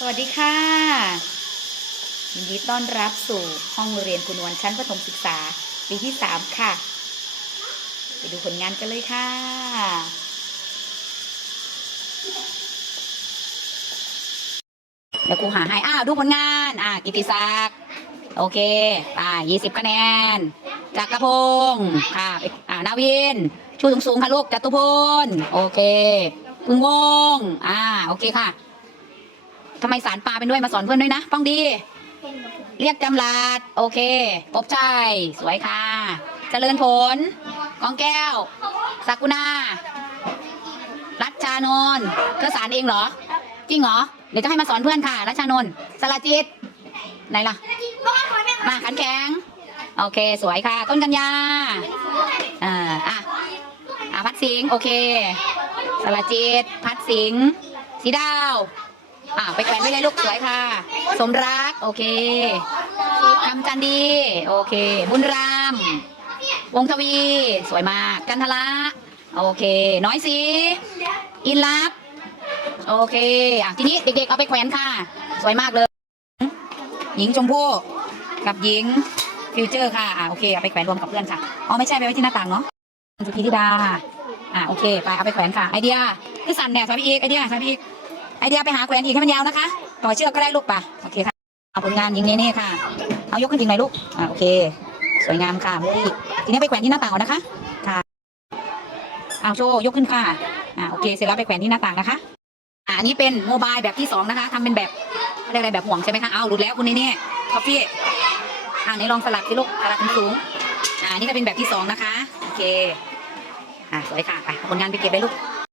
สวัสดีค่ะยินดีต้อนรับสู่ห้องเรียนคุณวันชั้นประถมศึกษา ปีที่3ค่ะ ไปดูผลงานกันเลยค่ะ เดี๋ยวครูหาให้ อ้าวดูผลงาน อ่ากิติศักดิ์โอเค อ่ายี่สิบคะแนน จักรพงศ์ค่ะ อ่านาวิน ชูสูงสูงๆค่ะลูกจตุพล โอเคพึงวง อ่า โอเคค่ะ ทำไมสารปลาเป็นด้วยมาสอนเพื่อนด้วยนะป้องดี เรียกจำลัดโอเคปบชัยสวยค่ะ เจริญผลกองแก้วสักุณารัชชานนท์เธอสารเองเหรอ จริงเหรอ เดี๋ยวจะให้มาสอนเพื่อนค่ะ รัชชานนท์สลาจิต ไหนล่ะ มาขันแข็ง โอเค สวยค่ะ ต้นกัญญาอ่าอะอะพัดสิง โอเค สลาจิต พัดสิงสีดาว อ่าไปแขวนไว้เลยลูกสวยค่ะ สมรัก โอเคคำจันดี โอเค บุญราม วงทวี สวยมาก กันทละโอเค น้อยสีอินลักโอเค อะ ทีนี้เด็กๆ เอาไปแขวนค่ะ สวยมากเลย หญิงชมพู่กับหญิงฟิวเจอร์ค่ะ อะ โอเค เอาไปแขวนรวมกับเพื่อนค่ะ อ๋อ ไม่ใช่ไปไว้ที่หน้าต่างเนาะสุธีธิดา อะ โอเค ไปเอาไปแขวนค่ะ ไอเดียคือสั่นเนี่ยถอยไปอีก ไอเดียถอยไปอีก ไอเดียไปหาแขวนอีกให้มันยาวนะคะ ต่อเชือกก็ได้ลูกป่ะโอเคค่ะเอาผลงานยิงเน่ๆค่ะ เอายกขึ้นจริงหน่อยลูกอ่าโอเค สวยงามค่ะมืออีกทีนี้ไปแขวนที่หน้าต่างนะคะค่ะเอาโชว์ยกขึ้นค่ะอ่าโอเคเสร็จแล้วไปแขวนที่หน้าต่างนะคะอ่าอันนี้เป็นโมบายแบบที่สองนะคะทำเป็นแบบอะไรอะไรแบบห่วงใช่ไหมคะเอาหลุดแล้วคุณเน่ๆคอฟฟี่อ่าไหนลองสลับสิลูกสลับสูงอ่านี่จะเป็นแบบที่สองนะคะโอเคอ่าสวยค่ะไปผลงานไปเก็บเลยลูก